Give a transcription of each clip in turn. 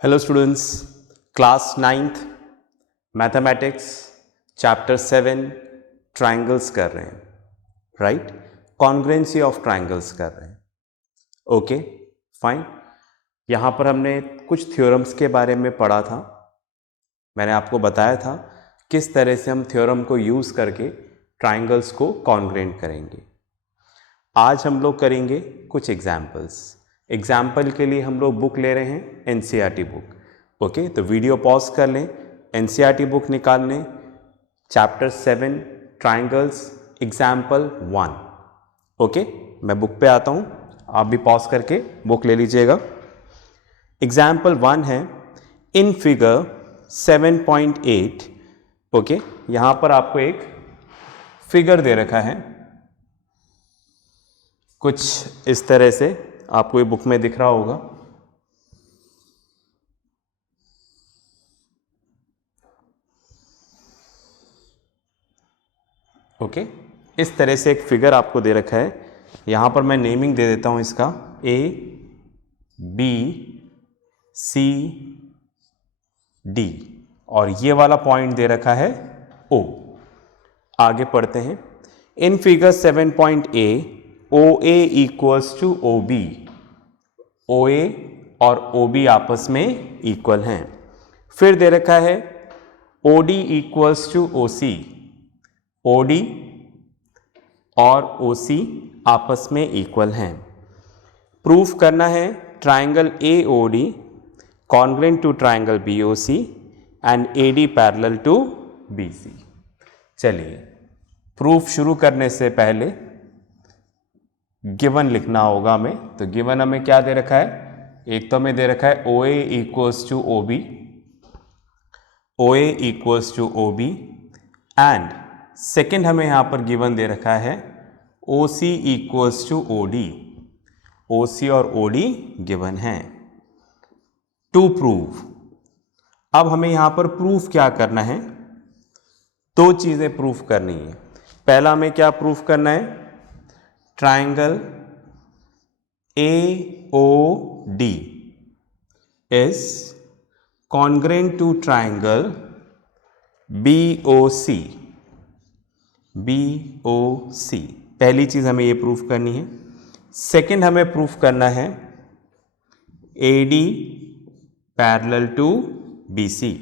Hello students, class 9th mathematics chapter 7 triangles कर रहे हैं, राइट? कॉन्ग्रुएंसी ऑफ ट्राइंगल्स कर रहे हैं। Okay fine. यहाँ पर हमने कुछ थ्योरम्स के बारे में पढ़ा था। मैंने आपको बताया था किस तरह से हम थ्योरम को यूज़ करके ट्राइंगल्स को कॉन्ग्रुएंट करेंगे। आज हम लोग करेंगे कुछ एग्जाम्पल्स। एग्जाम्पल के लिए हम लोग बुक ले रहे हैं एनसीईआरटी बुक। ओके, तो वीडियो पॉज कर लें, एनसीईआरटी बुक निकाल लें, चैप्टर 7 ट्राइंगल्स एग्जाम्पल 1। ओके, मैं बुक पे आता हूँ, आप भी पॉज करके बुक ले लीजिएगा। एग्जाम्पल 1 है इन फिगर 7.8। ओके, यहाँ पर आपको एक फिगर दे रखा है कुछ इस तरह से, आपको ये बुक में दिख रहा होगा। ओके, इस तरह से एक फिगर आपको दे रखा है। यहां पर मैं नेमिंग दे देता हूं इसका A, B, C, D और ये वाला पॉइंट दे रखा है O। आगे पढ़ते हैं। In figure 7.A OA equals to OB। OA और OB आपस में इक्वल हैं। फिर दे रखा है OD equals to OC। OD और OC आपस में इक्वल हैं। प्रूफ करना है triangle AOD congruent to triangle BOC and AD parallel to BC। चलिए, प्रूफ शुरू करने से पहले गिवन लिखना होगा हमें। तो गिवन हमें क्या दे रखा है? एक तो हमें दे रखा है OA equals to OB, OA equals to OB and second हमें यहाँ पर गिवन दे रखा है OC equals to OD। OC और OD गिवन है। टू प्रूव, अब हमें यहाँ पर प्रूफ क्या करना है? दो चीज़ें प्रूफ करनी है। पहला हमें क्या प्रूफ करना है? Triangle AOD is congruent to triangle BOC। BOC पहली चीज हमें ये प्रूफ करनी है। सेकंड हमें प्रूफ करना है AD parallel to BC,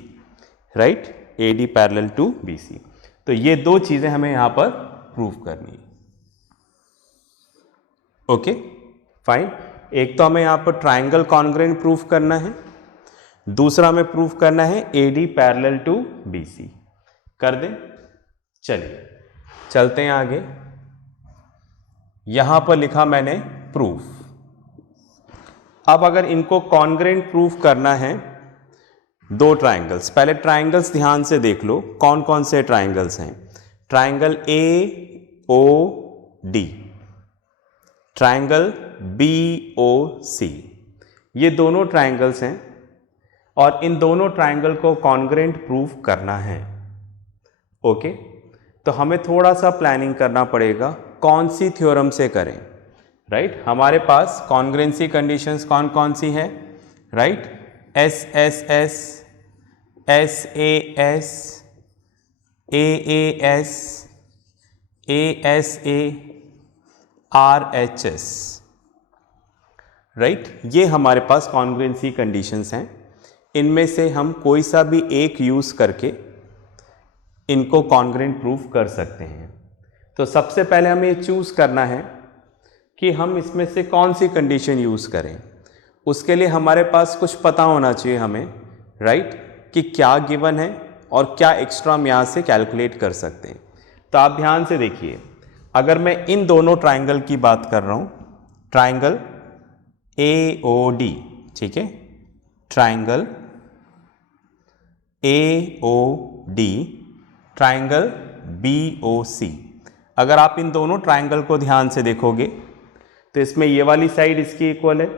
right? AD parallel to BC। तो ये दो चीजें हमें यहां पर प्रूफ करनी है। Okay fine. एक तो हमें यहां पर ट्राइंगल कॉन्ग्रुएंट प्रूफ करना है, दूसरा हमें प्रूफ करना है AD पैरेलल टू BC। कर दें? चलिए चलते हैं आगे। यहां पर लिखा मैंने प्रूफ। अब अगर इनको कॉन्ग्रुएंट प्रूफ करना है दो ट्राइंगल्स, पहले ट्राइंगल्स ध्यान से देख लो कौन कौन से ट्राइंगल्स हैं। ट्राइंगल AOD, ट्राइंगल BOC, ये दोनों ट्राइंगल्स हैं और इन दोनों ट्राइंगल को कॉन्ग्रुएंट प्रूफ करना है। ओके, तो हमें थोड़ा सा प्लानिंग करना पड़ेगा कौन सी थ्योरम से करें, राइट? हमारे पास कॉन्ग्रुएंसी कंडीशंस कौन कौन सी है, right? SSS, SAS, AAS, ASA, RHS, right? ये हमारे पास कॉन्ग्रुएंसी कंडीशंस हैं। इनमें से हम कोई सा भी एक यूज करके इनको कॉन्ग्रुएंट प्रूफ कर सकते हैं। तो सबसे पहले हमें ये चूज करना है कि हम इसमें से कौन सी कंडीशन यूज करें। उसके लिए हमारे पास कुछ पता होना चाहिए हमें, राइट? कि क्या गिवन है और क्या एक्स्ट्रा हम यहाँ से कैलकुलेट कर सकते हैं। तो आप ध्यान से देखिए, अगर मैं इन दोनों ट्राइंगल की बात कर रहा हूँ, ट्राइंगल AOD, ठीक है, ट्राइंगल AOD, ट्राइंगल BOC। अगर आप इन दोनों ट्राइंगल को ध्यान से देखोगे तो इसमें ये वाली साइड इसकी इक्वल है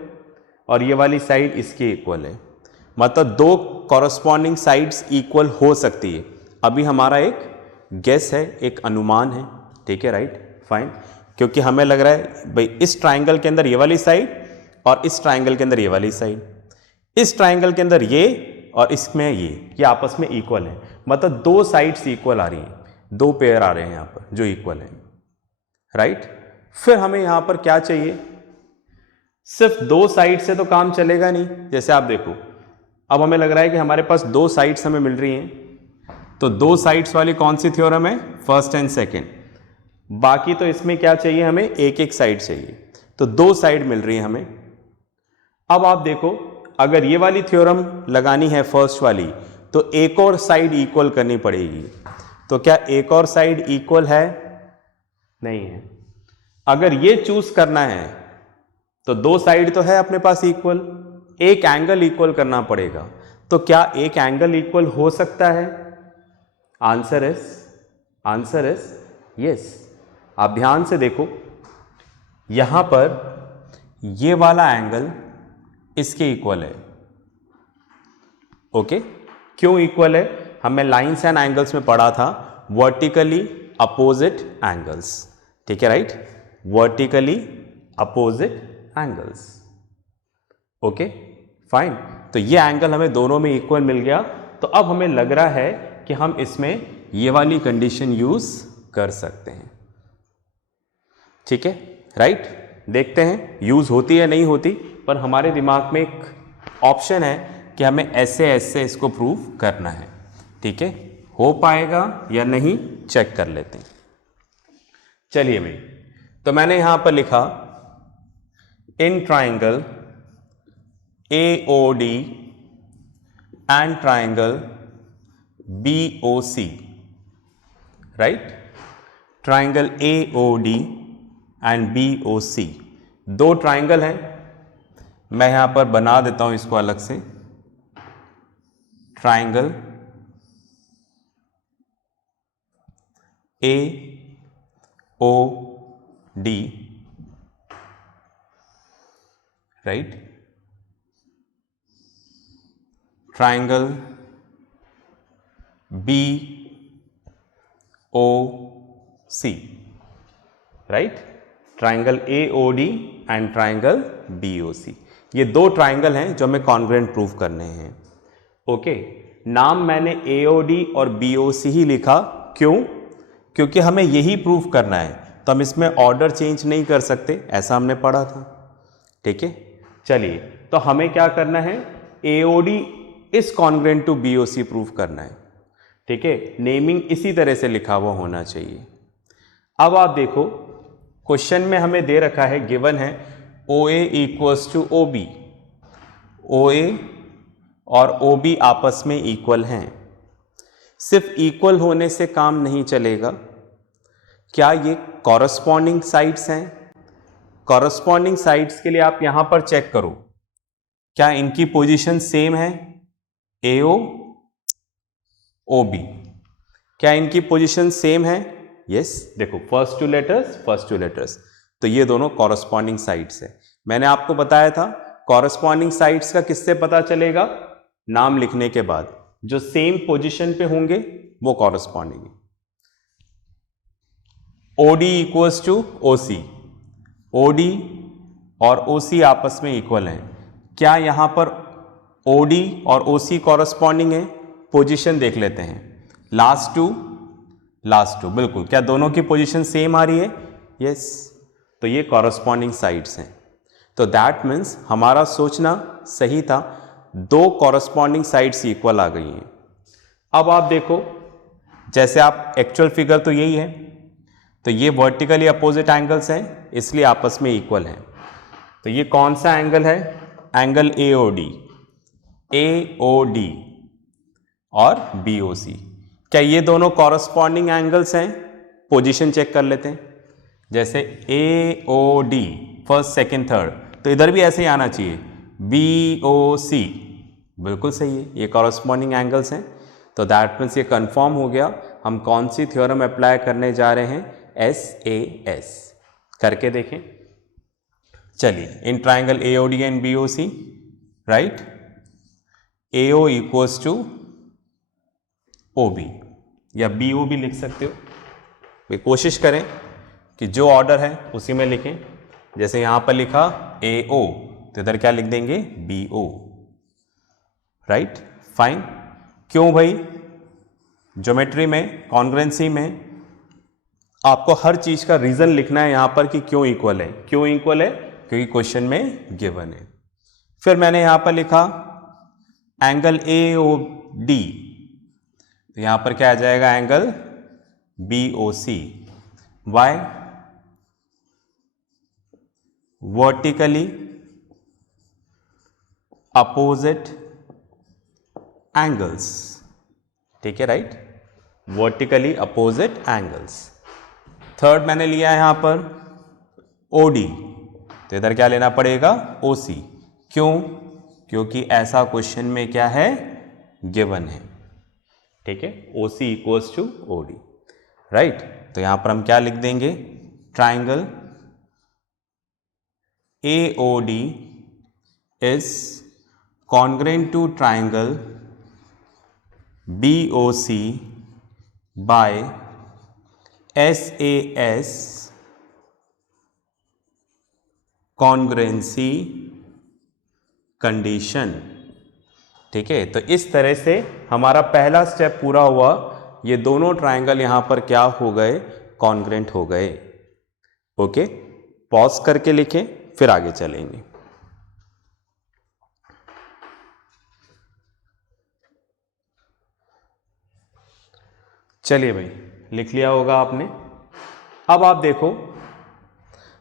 और ये वाली साइड इसकी इक्वल है। मतलब दो कॉरस्पॉन्डिंग साइड्स इक्वल हो सकती है। अभी हमारा एक गेस है, एक अनुमान है, ठीक है, राइट? फाइन। क्योंकि हमें लग रहा है भाई इस ट्राइंगल के अंदर ये वाली साइड और इस ट्राइंगल के अंदर ये वाली साइड, इस ट्राइंगल के अंदर ये और इसमें ये आपस में इक्वल है, मतलब दो साइड्स इक्वल आ रही हैं, दो पेयर आ रहे हैं यहां पर जो इक्वल हैं, राइट। फिर हमें यहां पर क्या चाहिए, सिर्फ दो साइड से तो काम चलेगा नहीं। जैसे आप देखो, अब हमें लग रहा है कि हमारे पास दो साइड्स हमें मिल रही हैं, तो दो साइड्स वाली कौन सी थ्योरम है, फर्स्ट एंड सेकेंड। बाकी तो इसमें क्या चाहिए, हमें एक एक साइड चाहिए, तो दो साइड मिल रही है हमें। अब आप देखो, अगर ये वाली थ्योरम लगानी है फर्स्ट वाली, तो एक और साइड इक्वल करनी पड़ेगी। तो क्या एक और साइड इक्वल है, नहीं है। अगर ये चूज करना है तो दो साइड तो है अपने पास इक्वल, एक एंगल इक्वल करना पड़ेगा। तो क्या एक एंगल इक्वल हो सकता है, आंसर इज यस। आप ध्यान से देखो, यहां पर ये वाला एंगल इसके इक्वल है, ओके। क्यों इक्वल है, हमने लाइन्स एंड एंगल्स में पढ़ा था, वर्टिकली अपोजिट एंगल्स, ठीक है, right, vertically opposite angles, okay fine. तो ये एंगल हमें दोनों में इक्वल मिल गया। तो अब हमें लग रहा है कि हम इसमें ये वाली कंडीशन यूज कर सकते हैं, ठीक है, राइट। देखते हैं यूज होती है नहीं होती, पर हमारे दिमाग में एक ऑप्शन है कि हमें ऐसे ऐसे इसको प्रूव करना है, ठीक है। हो पाएगा या नहीं चेक कर लेते हैं। चलिए भाई, तो मैंने यहां पर लिखा इन triangle AOD and triangle BOC, right. Triangle AOD and BOC दो ट्राइंगल हैं, मैं यहां पर बना देता हूं इसको अलग से, triangle AOD, right, triangle BOC, right, triangle AOD and triangle BOC। ये दो ट्राइंगल हैं जो हमें कॉन्ग्रुएंट प्रूव करने हैं, ओके। नाम मैंने AOD और BOC ही लिखा, क्यों, क्योंकि हमें यही प्रूव करना है, तो हम इसमें ऑर्डर चेंज नहीं कर सकते, ऐसा हमने पढ़ा था, ठीक है। चलिए, तो हमें क्या करना है, AOD is congruent to BOC prove करना है, ठीक है। नेमिंग इसी तरह से लिखा हुआ होना चाहिए। अब आप देखो, क्वेश्चन में हमें दे रखा है, गिवन है OA equals to OB, OA और OB आपस में इक्वल हैं। सिर्फ इक्वल होने से काम नहीं चलेगा, क्या ये कॉरस्पॉन्डिंग साइड्स हैं। कॉरस्पॉन्डिंग साइड्स के लिए आप यहां पर चेक करो, क्या इनकी पोजीशन सेम है, AO OB, क्या इनकी पोजीशन सेम है, यस। देखो फर्स्ट टू लेटर्स, तो ये दोनों कॉरस्पॉन्डिंग साइड्स है। मैंने आपको बताया था कॉरस्पॉन्डिंग साइड्स का किससे पता चलेगा, नाम लिखने के बाद, जो सेम पोजीशन पे होंगे वो कॉरस्पॉन्डिंग है। OD equals to OC, OD और OC आपस में इक्वल हैं। क्या यहां पर OD और OC कॉरस्पॉन्डिंग है, पोजीशन देख लेते हैं, लास्ट टू, बिल्कुल। क्या दोनों की पोजीशन सेम आ रही है, यस। तो ये कॉरस्पॉन्डिंग साइड्स हैं। तो दैट मीन्स हमारा सोचना सही था, दो कॉरस्पॉन्डिंग साइड्स इक्वल आ गई हैं। अब आप देखो, जैसे आप एक्चुअल फिगर तो यही है, तो ये वर्टिकली अपोजिट एंगल्स हैं, इसलिए आपस में इक्वल हैं। तो ये कौन सा एंगल है, एंगल AOD और BOC। क्या ये दोनों कॉरस्पॉन्डिंग एंगल्स हैं, पोजीशन चेक कर लेते हैं। जैसे AOD फर्स्ट सेकंड थर्ड, तो इधर भी ऐसे ही आना चाहिए, BOC, बिल्कुल सही है, ये कॉरस्पॉन्डिंग एंगल्स हैं। तो दैट मीन्स ये कंफर्म हो गया, हम कौन सी थ्योरम अप्लाई करने जा रहे हैं, SAS। करके देखें, चलिए। In triangle AOD and BOC, right, AO equals to OB या BO भी लिख सकते हो, भाई कोशिश करें कि जो ऑर्डर है उसी में लिखें। जैसे यहां पर लिखा AO, तो इधर क्या लिख देंगे, BO, राइट, फाइन। क्यों भाई? ज्योमेट्री में, कॉन्ग्रुएंसी में आपको हर चीज का रीजन लिखना है यहां पर कि क्यों इक्वल है। क्यों इक्वल है? क्योंकि क्वेश्चन में गिवन है। फिर मैंने यहां पर लिखा एंगल AOD, तो यहां पर क्या आ जाएगा? Angle BOC। Why? Vertically opposite angles, ठीक है, right, vertically opposite angles. Third मैंने लिया है यहां पर OD, तो इधर क्या लेना पड़ेगा? OC। क्यों? क्योंकि ऐसा क्वेश्चन में क्या है? गिवन है, ठीक है, OC equals to OD, right. तो यहां पर हम क्या लिख देंगे? Triangle AOD is congruent to triangle BOC by SAS congruency condition, ठीक है। तो इस तरह से हमारा पहला स्टेप पूरा हुआ। ये दोनों ट्राइंगल यहां पर क्या हो गए? कॉन्ग्रुएंट हो गए। ओके, पॉज करके लिखें, फिर आगे चलेंगे। चलिए भाई, लिख लिया होगा आपने। अब आप देखो,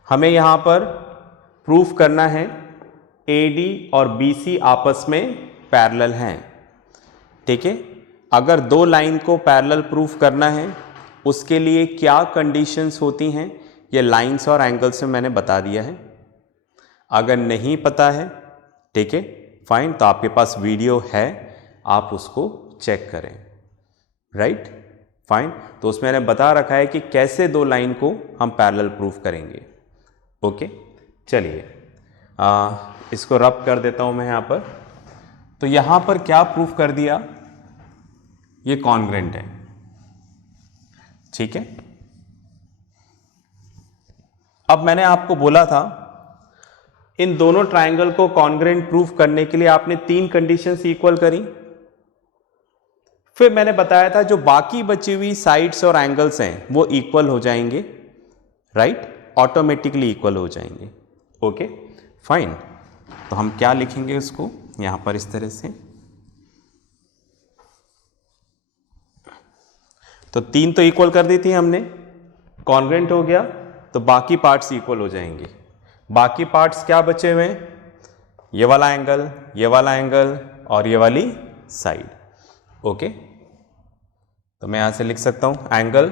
हमें यहां पर प्रूफ करना है AD और BC आपस में पैरेलल हैं, ठीक है। अगर दो लाइन को पैरेलल प्रूफ करना है, उसके लिए क्या कंडीशंस होती हैं, ये लाइंस और एंगल्स में मैंने बता दिया है। अगर नहीं पता है, ठीक है, फाइन, तो आपके पास वीडियो है, आप उसको चेक करें, राइट, फाइन। तो उसमें मैंने बता रखा है कि कैसे दो लाइन को हम पैरेलल प्रूफ करेंगे। ओके, चलिए इसको रब कर देता हूं मैं यहां पर। तो यहां पर क्या प्रूफ कर दिया? ये कॉन्ग्रुएंट है, ठीक है। अब मैंने आपको बोला था इन दोनों ट्राइंगल को कॉन्ग्रुएंट प्रूफ करने के लिए आपने तीन कंडीशंस इक्वल करी। फिर मैंने बताया था जो बाकी बची हुई साइड्स और एंगल्स हैं वो इक्वल हो जाएंगे, राइट, ऑटोमेटिकली इक्वल हो जाएंगे। Okay, fine. तो हम क्या लिखेंगे उसको यहां पर इस तरह से। तो तीन तो इक्वल कर दी थी हमने, कॉन्ग्रुएंट हो गया, तो बाकी पार्ट्स इक्वल हो जाएंगे। बाकी पार्ट्स क्या बचे हुए हैं? ये वाला एंगल, ये वाला एंगल और ये वाली साइड। ओके, तो मैं यहां से लिख सकता हूं एंगल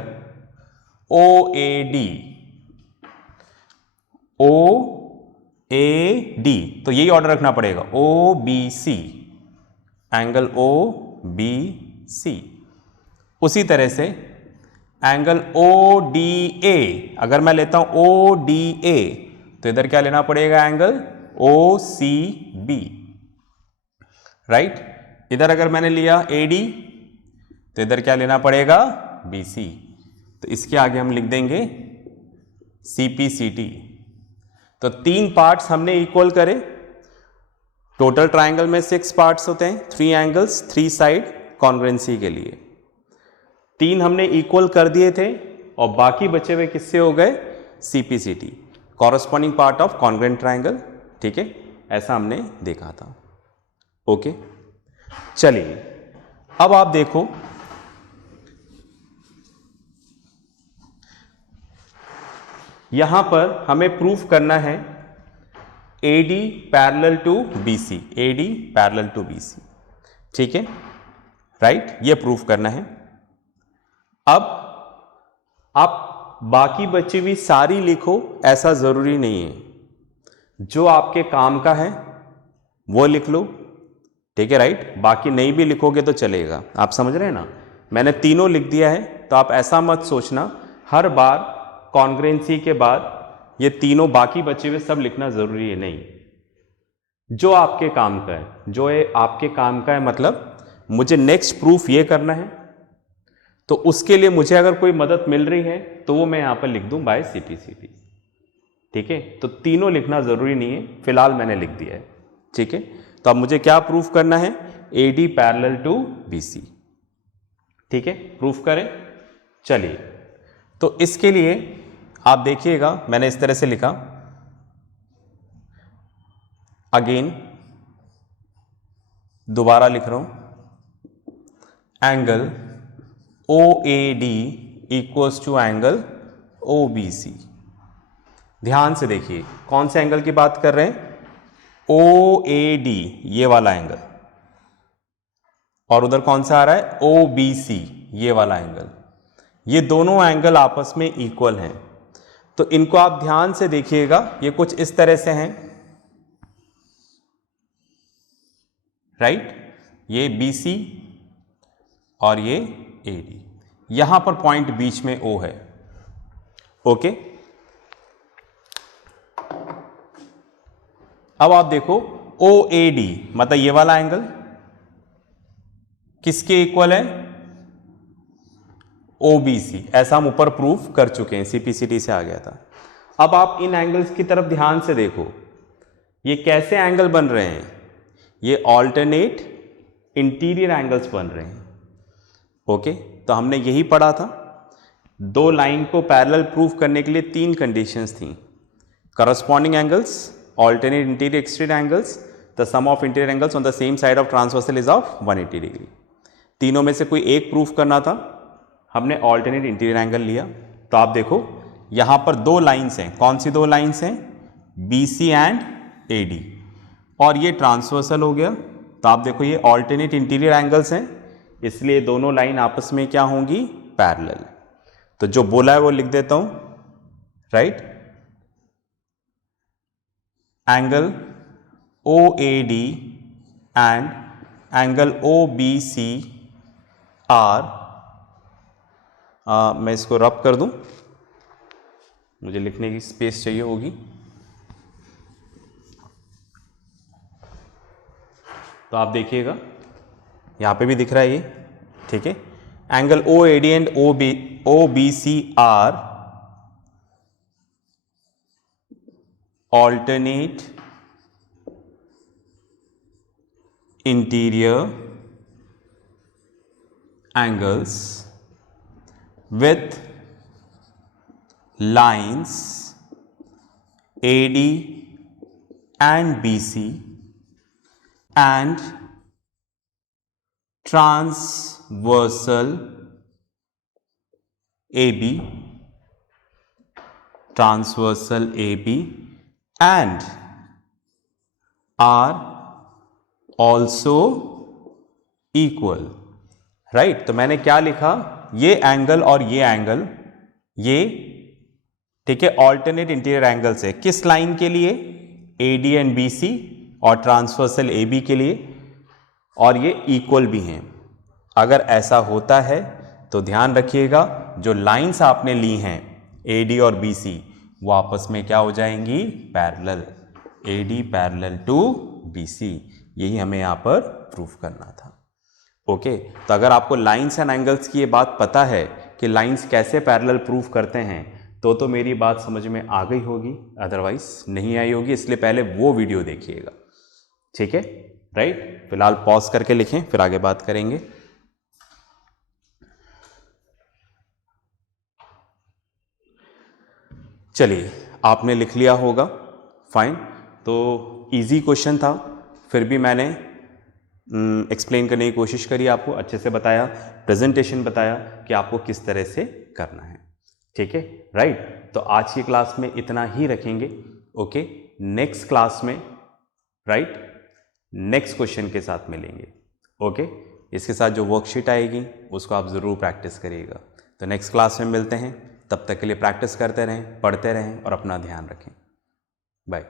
OAD, OAD, तो यही ऑर्डर रखना पड़ेगा, OBC, एंगल OBC। उसी तरह से एंगल ODA, अगर मैं लेता हूं ODA, तो इधर क्या लेना पड़ेगा? Angle OCB, right. इधर अगर मैंने लिया AD, तो इधर क्या लेना पड़ेगा? BC। तो इसके आगे हम लिख देंगे CPCT। तो तीन पार्ट्स हमने इक्वल करे। टोटल ट्राइंगल में 6 पार्ट्स होते हैं, 3 एंगल्स 3 साइड, कॉन्ग्रुएंसी के लिए 3 हमने इक्वल कर दिए थे और बाकी बचे हुए किससे हो गए? CPCT, corresponding part of congruent triangle, ठीक है, ऐसा हमने देखा था। ओके, चलिए अब आप देखो, यहां पर हमें प्रूफ करना है AD parallel to BC, AD parallel to BC, ठीक है, राइट, ये प्रूफ करना है। अब आप बाकी बची हुई सारी लिखो, ऐसा जरूरी नहीं है, जो आपके काम का है वो लिख लो, ठीक है, राइट। बाकी नहीं भी लिखोगे तो चलेगा, आप समझ रहे हैं ना। मैंने तीनों लिख दिया है, तो आप ऐसा मत सोचना हर बार कॉन्ग्रुएंसी के बाद ये तीनों बाकी बचे हुए सब लिखना जरूरी है, नहीं। जो आपके काम का है, जो है आपके काम का है, मतलब मुझे नेक्स्ट प्रूफ ये करना है, तो उसके लिए मुझे अगर कोई मदद मिल रही है तो वो मैं यहां पर लिख दूं बाय CPCT, ठीक है। तो तीनों लिखना जरूरी नहीं है, फिलहाल मैंने लिख दिया है, ठीक है। तो अब मुझे क्या प्रूफ करना है? AD parallel to BC। ठीक है, प्रूफ करें। चलिए, तो इसके लिए आप देखिएगा, मैंने इस तरह से लिखा, अगेन दोबारा लिख रहा हूं, angle OAD equals to angle OBC। ध्यान से देखिए, कौन से एंगल की बात कर रहे हैं? OAD, ये वाला एंगल, और उधर कौन सा आ रहा है? OBC, ये वाला एंगल। ये दोनों एंगल आपस में इक्वल हैं, तो इनको आप ध्यान से देखिएगा, ये कुछ इस तरह से हैं, राइट? ये BC और ये AD, यहां पर पॉइंट बीच में O है। ओके, अब आप देखो OAD मतलब ये वाला एंगल किसके इक्वल है? OBC। ऐसा हम ऊपर प्रूफ कर चुके हैं, CPCT से आ गया था। अब आप इन एंगल्स की तरफ ध्यान से देखो, ये कैसे एंगल बन रहे हैं? ये ऑल्टरनेट इंटीरियर एंगल्स बन रहे हैं। ओके, तो हमने यही पढ़ा था, दो लाइन को पैरेलल प्रूफ करने के लिए तीन कंडीशंस थी, corresponding angles, alternate interior exterior angles, the sum of interior angles on the same side of transversal is of 180 degree. तीनों में से कोई एक प्रूफ करना था, हमने alternate interior एंगल लिया। तो आप देखो यहां पर दो लाइंस हैं, कौन सी दो लाइंस हैं? BC एंड AD, और ये ट्रांसवर्सल हो गया। तो आप देखो ये alternate interior एंगल्स हैं, इसलिए दोनों लाइन आपस में क्या होंगी? पैरेलल। तो जो बोला है वो लिख देता हूं, right? Angle OAD and angle OBC are, मैं इसको रब कर दूं, मुझे लिखने की स्पेस चाहिए होगी। तो आप देखिएगा यहां पे भी दिख रहा है ये, ठीक है? Angle OAD and OBC are alternate interior angles with lines AD and BC and transversal AB and are also equal, right? तो मैंने क्या लिखा? ये एंगल और ये एंगल, ये ठीक है ऑल्टरनेट इंटीरियर एंगल्स है। किस लाइन के लिए? AD एंड BC और ट्रांसवर्सल AB के लिए, और ये इक्वल भी हैं। अगर ऐसा होता है तो ध्यान रखिएगा, जो लाइंस आपने ली हैं AD और BC, वो आपस में क्या हो जाएंगी? Parallel. AD parallel to BC, यही हमें यहां पर प्रूफ करना था। ओके, तो अगर आपको लाइंस एंड एंगल्स की ये बात पता है कि लाइंस कैसे पैरेलल प्रूफ करते हैं, तो मेरी बात समझ में आ गई होगी, अदरवाइज नहीं आई होगी, इसलिए पहले वो वीडियो देखिएगा। ठीक है, राइट? फिलहाल पॉज करके लिखें, फिर आगे बात करेंगे। चलिए, आपने लिख लिया होगा, फाइन। तो इजी क्वेश्चन था, फिर भी मैंने एक्सप्लेन करने की कोशिश करी, आपको अच्छे से बताया, प्रेजेंटेशन बताया कि आपको किस तरह से करना है। ठीक है, राइट? तो आज की क्लास में इतना ही रखेंगे। ओके, नेक्स्ट क्लास में, राइट, नेक्स्ट क्वेश्चन के साथ मिलेंगे। ओके, इसके साथ जो वर्कशीट आएगी उसको आप ज़रूर प्रैक्टिस करिएगा। तो नेक्स्ट क्लास में मिलते हैं, तब तक के लिए प्रैक्टिस करते रहें, पढ़ते रहें और अपना ध्यान रखें। बाय।